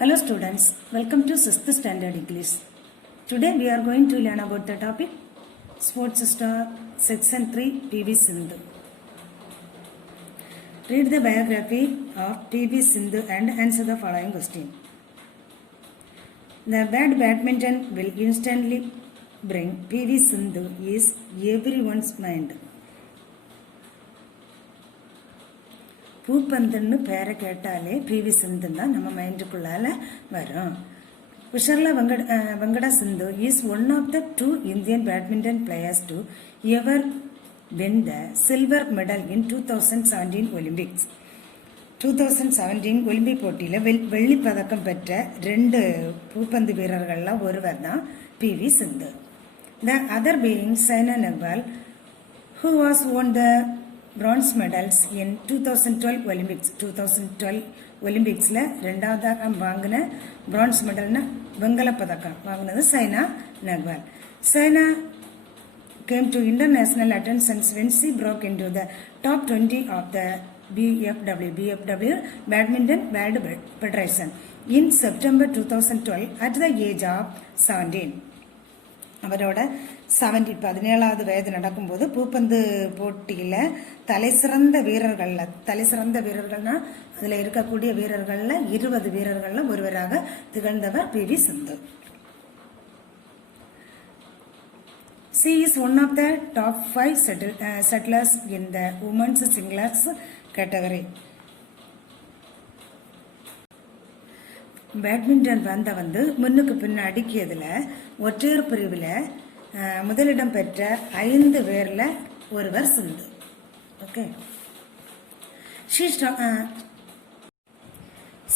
Hello students, welcome to 6th Standard English. Today we are going to learn about the topic Sports Star Section 3 PV Sindhu. Read the biography of PV Sindhu and answer the following question. The bad badminton will instantly bring PV Sindhu is everyone's mind. பூப்பந்துன்னு பேரை கேட்டாலே பிவி சிந்து தான் நம்ம மைண்டுக்குள்ளால வரும். Pusarla Venkata Sindhu is one of the 2 Indian badminton players to ever win the silver medal in 2017 Olympics. 2017 Olympic போட்டியில் வெள்ளி பதக்கம் பெற்ற 2 பூப்பந்து வீரர்கள்லாம் ஒருவர் தான் PV Sindhu. The other being Saina Nehwal who was won the bronze medals in 2012 Olympics. 2012 ஒலிம்பிக்ஸில் ரெண்டாவதாக வாங்கின பிரான்ஸ் மெடல்னா வெங்கல பதக்கம் வாங்கினது சைனா Nehwal. China came to international attention when she broke into the top 20 of the BFW Badminton World Federation in September 2012 at the age of 17. அவரோட 17வது வயது நடக்கும்போது பூப்பந்து போட்டியில் தலைசிறந்த வீரர்கள்னா அதில் இருக்கக்கூடிய வீரர்களில் 20 வீரர்களில் ஒருவராக திகழ்ந்தவர் PV Sindhu. She is one of the top 5 settlers in the women's singles category. Badminton பந்தை முன்னுக்கு பின்ன அடிக்கியதில் ஒற்றையர் பிரிவில் முதலிடம் பெற்ற 5 பேரில் ஒருவர் Sindhu. Okay,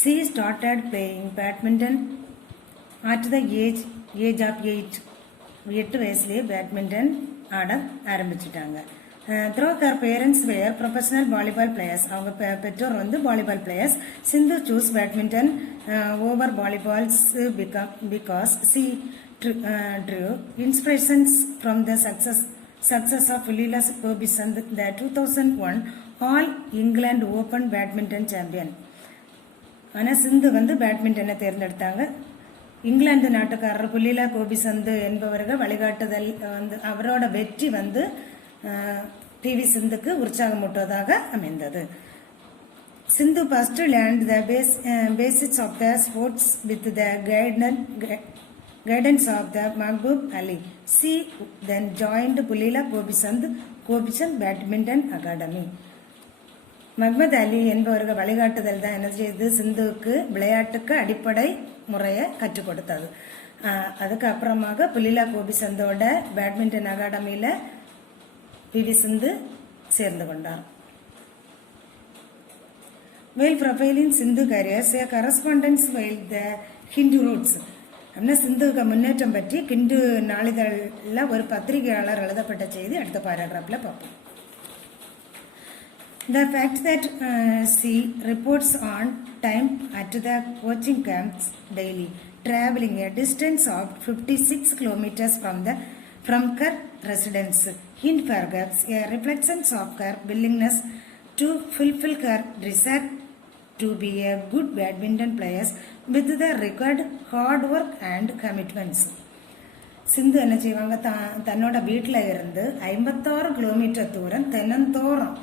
she started playing badminton at the age of 8. 8 வயசுலேயே பேட்மிண்டன் ஆட ஆரம்பிச்சிட்டாங்க. Though her parents were professional volleyball players, அவங்க பெற்றோர் volleyball players, Sindhu chose badminton over volleyballs because she drew inspirations from the success of Leela Gopisand, the 2001 All England Open badminton champion. ஆனால் சிந்து பேட்மிண்டனை தேர்ந்தெடுத்தாங்க. இங்கிலாந்து நாட்டுக்காரர் புலீலா கோபிசந்த் என்பவர்கள் வழிகாட்டுதல் அவரோட வெற்றி பிவி சிந்துக்கு உற்சாகமூட்டுவதாக அமைந்தது. சிந்து first learned the basics of the sports with the guidance of the Mahbub Ali. She then joined Pulila Gopisand Badminton Academy. Mahmud அலி என்பவர்கள் வழிகாட்டுதல் தான் என்ன செய்து சிந்துவுக்கு விளையாட்டுக்கு அடிப்படை முறையை கற்றுக் கொடுத்தது. அதுக்கு அப்புறமாக புலிலா கோபிசந்தோட பேட்மிண்டன் அகாடமியில் பிவி சிந்து சேர்ந்து கொண்டார். While profiling Sindhu careers, a correspondence with the Hindu roots. அப்படின்னா சிந்துவுக்கு முன்னேற்றம் பற்றி ஹிந்து நாளிதழில் ஒரு பத்திரிகையாளர் எழுதப்பட்ட செய்தி அடுத்த பாராகிராஃபில் பார்ப்போம். The fact that she reports on time at the coaching camps daily, traveling a distance of 56 kilometers from her residence, hint perhaps a reflection of her willingness to fulfill her desire to be a good badminton player with the required hard work and commitments. சிந்து என்ன செய்வாங்க, தன்னோட வீட்டில் இருந்து 56 கிலோமீட்டர் தூரம் தினந்தோறும்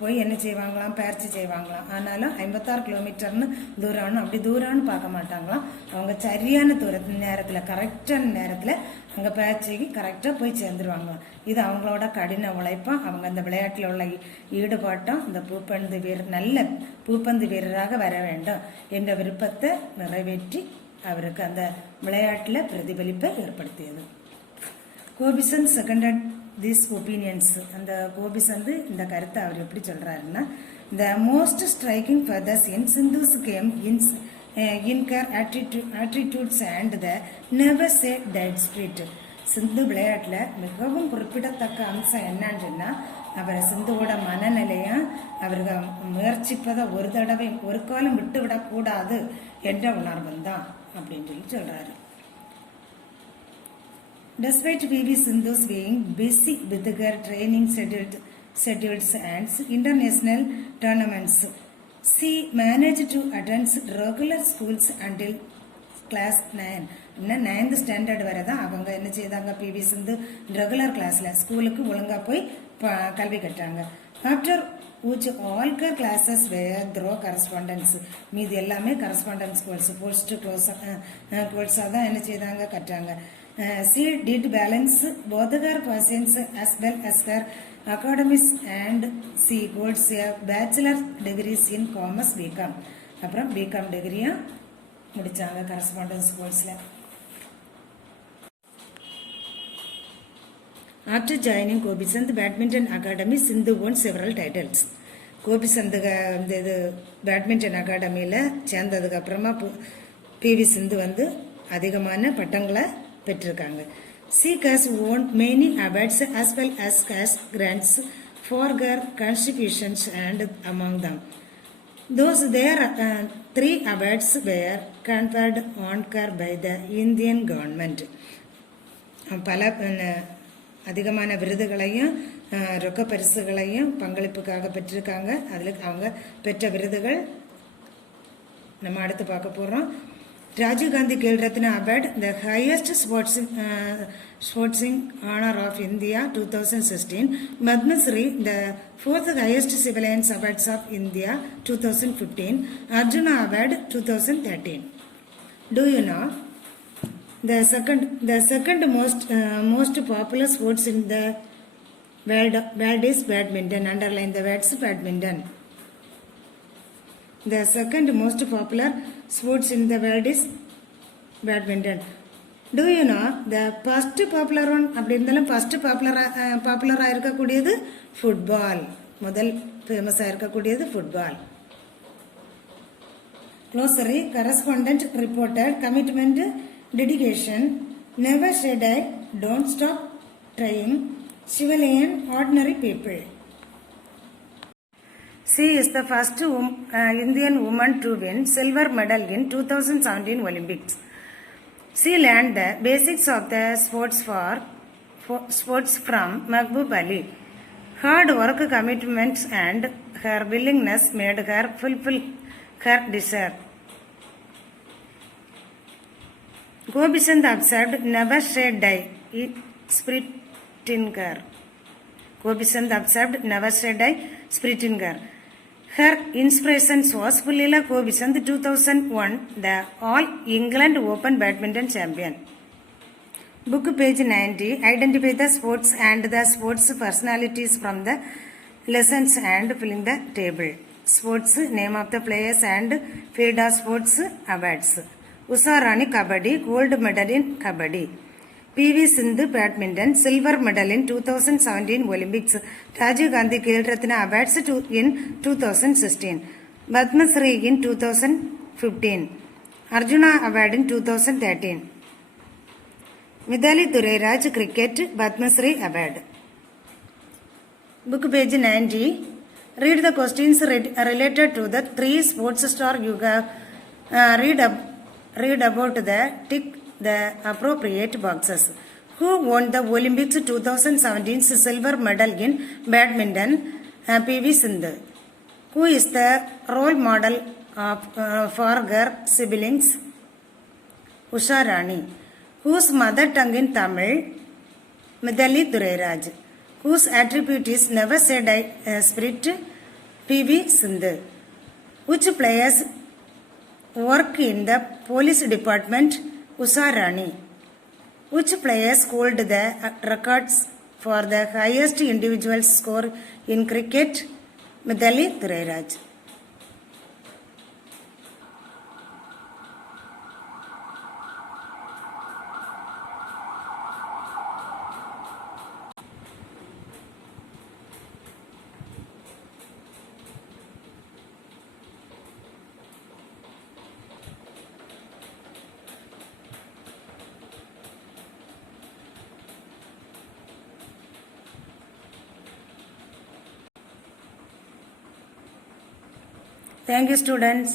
போய் என்ன செய்வாங்களாம், பயிற்சி செய்வாங்களாம். ஆனாலும் 56 கிலோமீட்டர்னு தூரம்னு அப்படி தூரம்னு பார்க்க மாட்டாங்களாம். அவங்க சரியான நேரத்தில் கரெக்டான நேரத்தில் அங்கே பயிற்சிக்கு கரெக்டாக போய் சேர்ந்துருவாங்களாம். இது அவங்களோட கடின உழைப்பும் அவங்க அந்த விளையாட்டில் உள்ள ஈடுபாட்டும் இந்த நல்ல பூப்பந்து வீரராக வர வேண்டும் என்ற விருப்பத்தை நிறைவேற்றி அவருக்கு அந்த விளையாட்டில் பிரதிபலிப்பை ஏற்படுத்தியது. கோபிசந்த் செகண்டட் these opinions. அந்த கோபிசந்து இந்த கருத்தை அவர் எப்படி சொல்றாருன்னா, the most striking feathers in Sindhu's game in her attitudes and the never say dead spirit. சிந்து விளையாட்டில் மிகவும் குறிப்பிடத்தக்க அம்சம் என்னன்னு சொன்னால், அவரை சிந்துவோட மனநிலையும் அவர்கள் முயற்சிப்பதை ஒரு காலம் விட்டு விடக்கூடாது என்ற உணர்வு தான் அப்படின்னு சொல்றாரு. Despite PV Sindhu's being busy with her training schedules and international tournaments, She managed to attend regular schools until class 9. இன்னும் 9th ஸ்டாண்டர்ட் வரை தான் அவங்க என்ன செய்தாங்க, பிவி சிந்து ரெகுலர் கிளாஸில் ஸ்கூலுக்கு ஒழுங்காக போய் கல்வி கட்டாங்க. After which all her classes were through correspondence. மீது எல்லாமே கரஸ்பாண்டன்ஸ் கோர்ஸ் போஸ்ட் கோர்ஸாக தான் என்ன செய்தாங்க, கட்டாங்க. She did balance both her passions as well as her academics and she holds a bachelor degrees in commerce BCom. அப்புறம் BCom டிகிரியும் முடிச்சாங்க கரஸ்பாண்டன்ஸ் கோர்ஸில். After joining Gopichand's Badminton Academy, Sindhu won several titles. கோபிசந்து இது பேட்மிண்டன் அகாடமியில் சேர்ந்ததுக்கு அப்புறமா பிவி சிந்து வந்து அதிகமான பட்டங்களை பெற்றிருக்காங்க. She has won many awards as well as cash grants for her contributions, and among them those there 3 awards were conferred on her by the Indian government. பல அதிகமான விருதுகளையும் ரொக்க பரிசுகளையும் பங்களிப்புக்காக பெற்றிருக்காங்க. அதில் அவங்க பெற்ற விருதுகள் நம்ம அடுத்து பார்க்க போகிறோம். Rajiv Gandhi Khel Ratna award, the highest sporting honour of India 2016. Padmashri, the 4th highest civilians awards of India 2015. Arjuna Award 2013. Do you know the second most popular sports in the world is badminton? Underline the words badminton. The second most popular sports in the world is badminton. Do you know the first popular one? அப்படி இருந்தாலும் ஃபர்ஸ்ட் பாப்புலராக இருக்கக்கூடியது ஃபுட்பால். முதல் ஃபேமஸாக இருக்கக்கூடியது football. Glossary, correspondent, reported, commitment, dedication, never say die, don't stop trying, civilian, ordinary people. She is the first Indian woman to win silver medal in 2017 Olympics. She learned the basics of the sports from Mahbub Ali. Hard work, commitments, and her willingness made her fulfill her desire. Gopichand's observed, never say die, spirit in her. Gopichand's observed, never say die, spirit in her. Her inspirations was Pulila Gopichand 2001, the All England Open Badminton Champion. Book page 90. Identify the sports and the sports personalities from the lessons and filling the table. Sports, name of the players and FIDA Sports Awards. Usha Rani Kabaddi, gold medal in Kabaddi. PV Sindhu Badminton, silver medal in 2017 Olympics. Rajiv Gandhi Khel Ratna Awards in 2016. Padma Shri in 2015. Arjuna Award in 2013. Mithali Dureraj Cricket Padma Shri Award. Book page 90. Read the questions related to the 3 sports stars you have. Read about the tick the appropriate boxes. Who won the Olympics 2017 silver medal in badminton? PV Sindhu. Who is the role model for her siblings? Usha Rani. Whose mother tongue in Tamil? Mithali Dureraj. Whose attribute is never say die spirit? PV Sindhu. Which players work in the police department? Usha Rani. Which players hold the records for the highest individual score in cricket? Mithali Dureraj. Thank you, students.